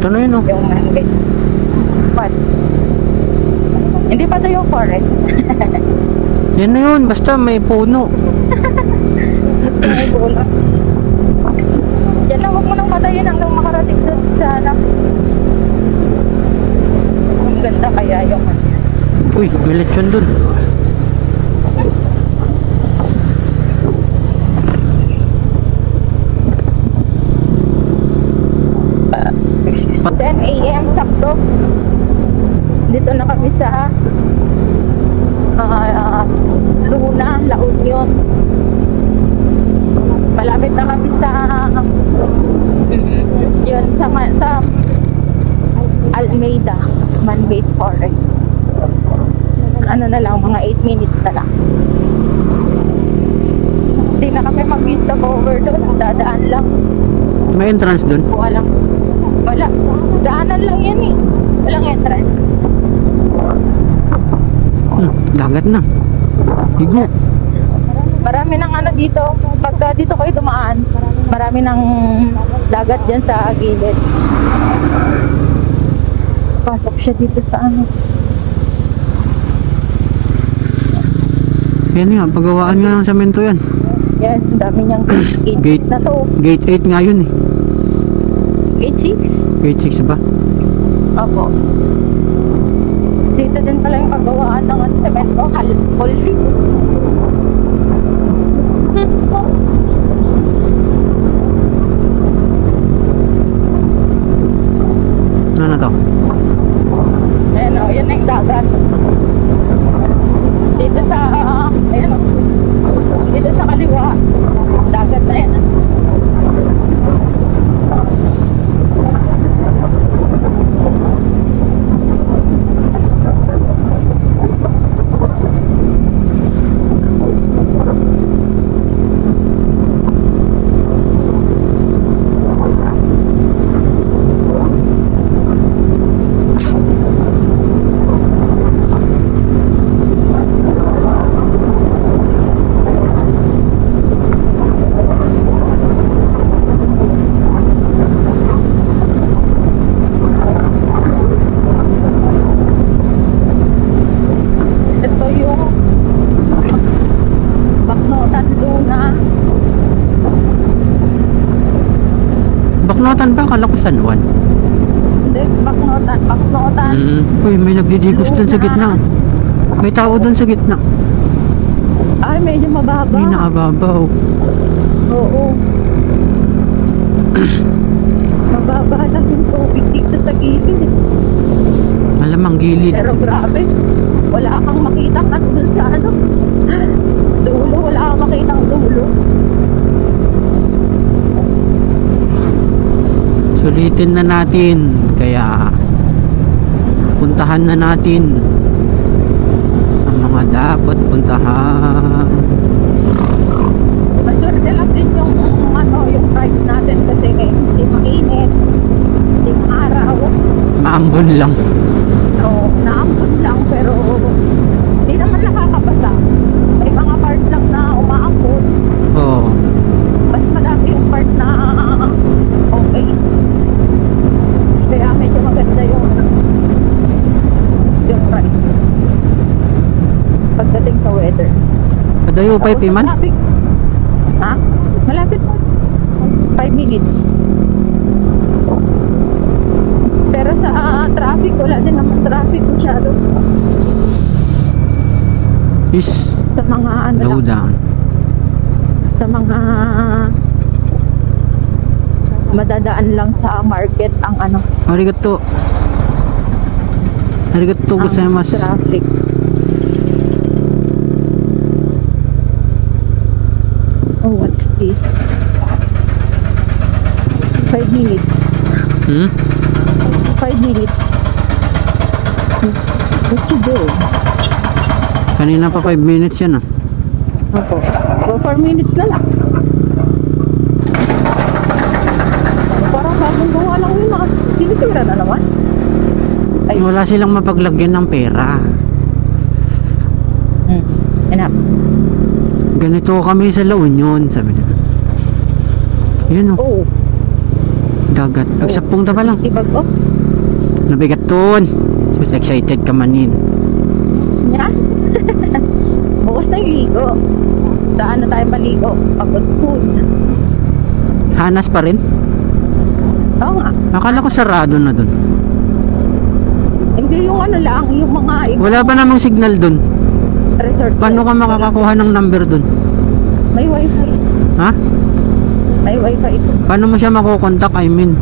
Ito na yun, oh. Yung mangrove. What? Hindi pa ito yung forest. Yan na yun, basta may puno. Basta may puno. Diyan lang, huwag mo nang patayin hanggang makarating doon sa anak. Ang ganda kaya yung ano. Uy, may lechon dun. Uh, 10 AM sakto. Dito na kami sa Luna, La Union. Malapit na kami sa yun, sa Almeida Man-made Forest. Ano na lang, mga 8 minutes na lang. Hindi na kami mag-vista over doon. Dadaan lang. May entrance dun. Wala. Daanan lang yan eh. Walang entrance. Dagat na. Higo. Yes. Marami ng ano dito. Pagka dito kayo dumaan, marami ng dagat dyan sa gilid. Pasok siya dito sa ano. Yan nga, pagawaan nga ng semento yan. Yes, ang dami niyang gate na to. Gate 8 nga yun eh. Gate 6? Gate 6 ba? Opo. Dito din pala yung pagawaan ng semento, Halsey. Ano na to? Ayan o, yan yung dagat. Dito sa, ayan o. Dito sa kaliwa, dagat na yan. Baknotan ba? Kala ko San Juan. Hindi, Baknotan. Uy, may nagdidigos dun sa gitna. May tao dun sa gitna. Ay, medyo mababa. May nakababaw. Oo. Mababa lang yung tubig dito sa gilid. Malamang gilid. Pero grabe, wala kang makitang ano dun sa ano. Dulo, wala kang makitang dulo. Sulitin na natin. Kaya puntahan na natin ang mga dapat puntahan. Maswerte lang din yung ano, yung drive natin kasi hindi mainit, hindi maaraw. Maambon lang. Oo, naambon lang pero hindi naman nakakabasa. May mga part lang na umaambon. Oo. Mas madami yung part na okay. Kaya medyo maganda yung ride pagdating sa weather. Padayo pa man? Ha? Malapit po. 5 minutes. Pero sa traffic, wala din naman traffic masyado. Is Sa mga ano low lang, down. sa mga madadaan lang sa market ang ano, Arigato. Arigato ang gozaimasu. traffic. Oh, what's this? 5 minutes. 5 minutes. What you do? Kanina pa 5 minutes yan ah. Opo. So 4 minutes na lang. Parang bagong gawa lang yun. Sinisira na naman. Ay. Wala silang mapaglagyan ng pera. Enough. Ganito kami sa La Union, sabi nila. Yun oh. Oh. dagat. Agsapong na pa lang. Di ba ko? Nabigat ton. Sus, excited ka manin. Yan. Bukas na ligo. Saan na tayo maligo? Pagod food. Hanas pa rin? Oo nga. Akala ko sarado na dun. Hindi yung ano lang, yung mga Wala pa namang signal dun. resort. Paano ka makakakuha ng number dun? May wifi. Ha? May wifi ito. Paano mo siya makukontak? I mean,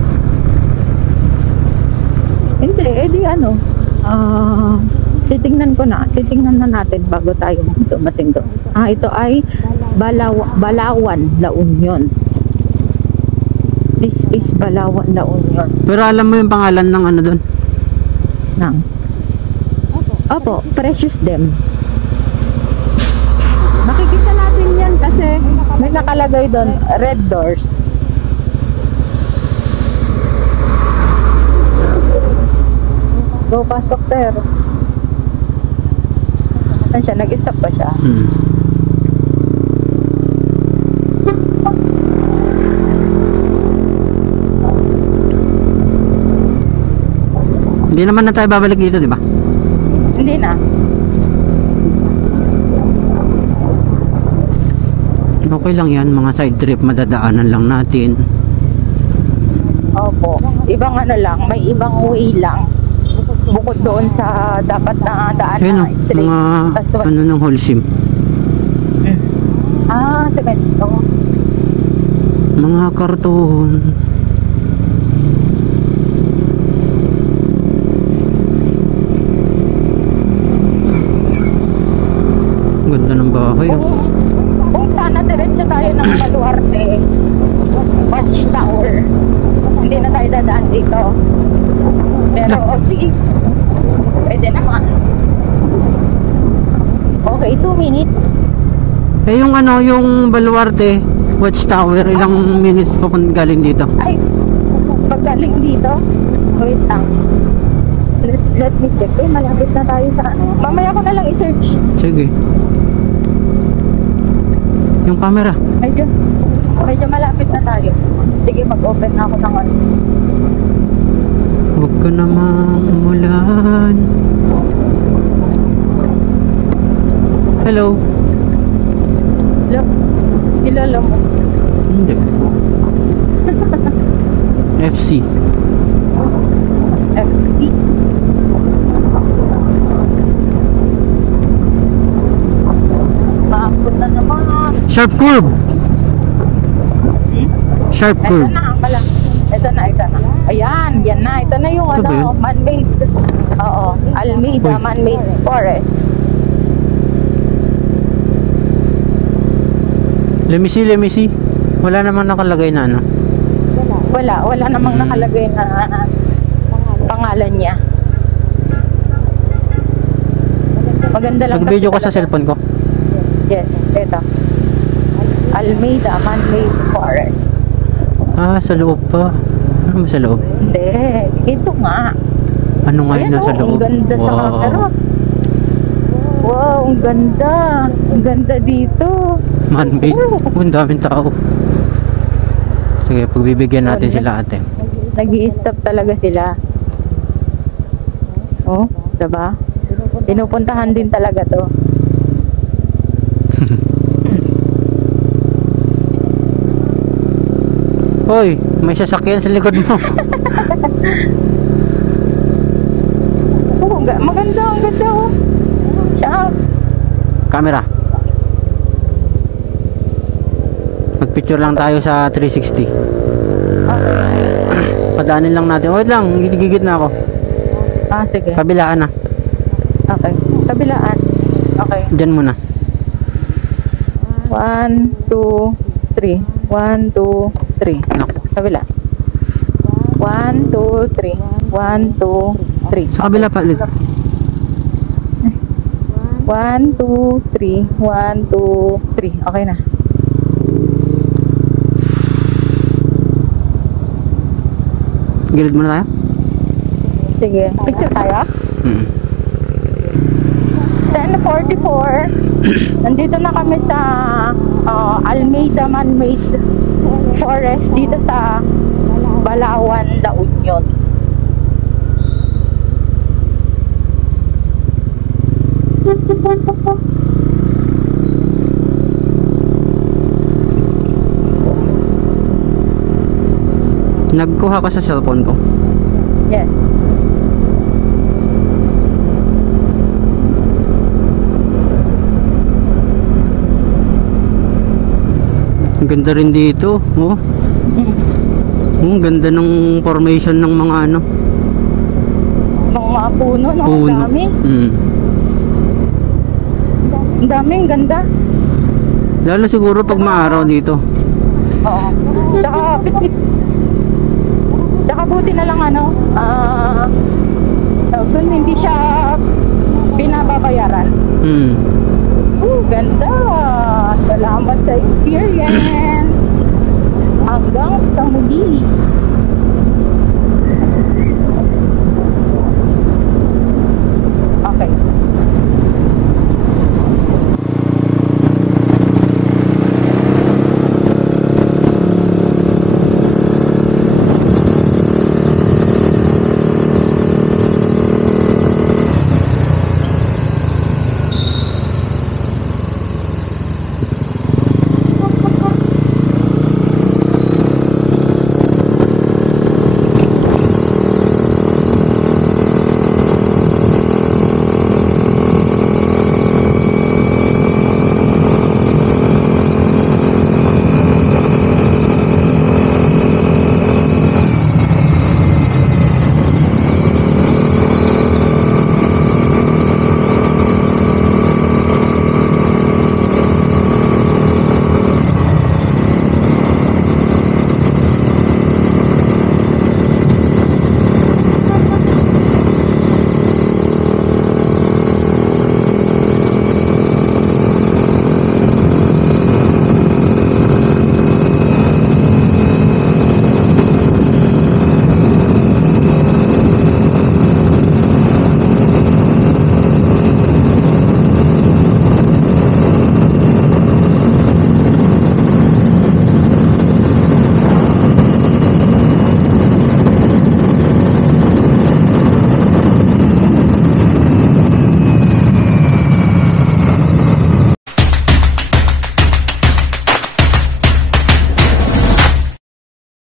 Hindi, edi ano. Titingnan na natin bago tayo dumating doon. Ito ay Balawan, La Union. This is Balawan, La Union. pero alam mo yung pangalan ng ano dun? Opo, Precious Dem. Makikita natin yan kasi may nakalagay doon, Red Doors. Go, pasok, sir. Saan siya? Nag-stop pa siya? Hindi naman na tayo babalik dito, di ba? Hindi na. Okay lang yan, mga side trip, madadaanan lang natin. Opo. Ibang ano lang, may ibang way lang. Bukod doon sa dapat na daan Ayun na o, straight. mga Tas- ano ng Holcim. Semento. Mga karton. Ganda ng bahay oh. Kung sana diretso tayo ng Maluarte, Watchtower, hindi na tayo dadaan dito. Pero sige, pwede naman. Okay, 2 minutes. Eh yung ano, yung Baluarte Watchtower, ilang minutes pa kung galing dito? Ay, paggaling dito, wait lang. Let me check. Malapit na tayo sa ano. Mamaya ko na lang i-search. Sige. Yung camera. Medyo malapit na tayo. Sige, mag-open na ako ng ano. Huwag ka namang umulan. Hello. Look, kilala mo. Hindi. FC. FC. Maapot na naman. Sharp curve. Sharp Ito curve. na, pala. Ito na. Ayan, yan na. Ito na yung Ito ba yun? man-made. Oo, Almeida Uy. Man-made Forest. Let me see. Wala namang nakalagay na ano. Wala namang nakalagay na pangalan niya. Maganda lang. Nag-video ka kasi sa cellphone ko. Yes, ito. Almeida Man-made Forest. Sa loob pa. Ano ba sa loob? Hindi, ito nga. Ano nga yun Ayan, nasa loob? Ang ganda sa camera. Wow, ang ganda. Ang ganda dito. Man-made. Ang daming tao. Sige, pagbibigyan natin sila ate. Nag-i-stop talaga sila. Oh, diba? Pinupuntahan din talaga to. Hoy, may sasakyan sa likod mo. Oh, maganda, ang ganda oh. Shucks. Camera. Magpicture lang tayo sa 360. Padaanin lang natin. Wait lang, gigit na ako. Sige. Kabilaan na. Okay. Kabilaan. Okay. Diyan muna. 1, 2, 3. 1, 2, 3. Naku. Kabila. 1, 2, 3. 1, 2, 3. Sa kabila pa ulit. 1, 2, 3. 1, 2, 3. Okay na. Gilid muna tayo. Sige. Picture tayo? 10:44. Nandito na kami sa Almeida Man-made Forest dito sa Balawan, La Union. Nagkuha ka sa cellphone ko. Yes. Ang ganda rin dito. Oh. Ang ganda ng formation ng mga ano. Mga puno, no? Ang Puno. dami. Mm. Ang dami, ang ganda. Lalo siguro pag maaraw dito. Oo. Tsaka buti na lang ano, dun hindi siya pinababayaran. Mm. Ganda. Salamat sa experience. Hanggang sa muli.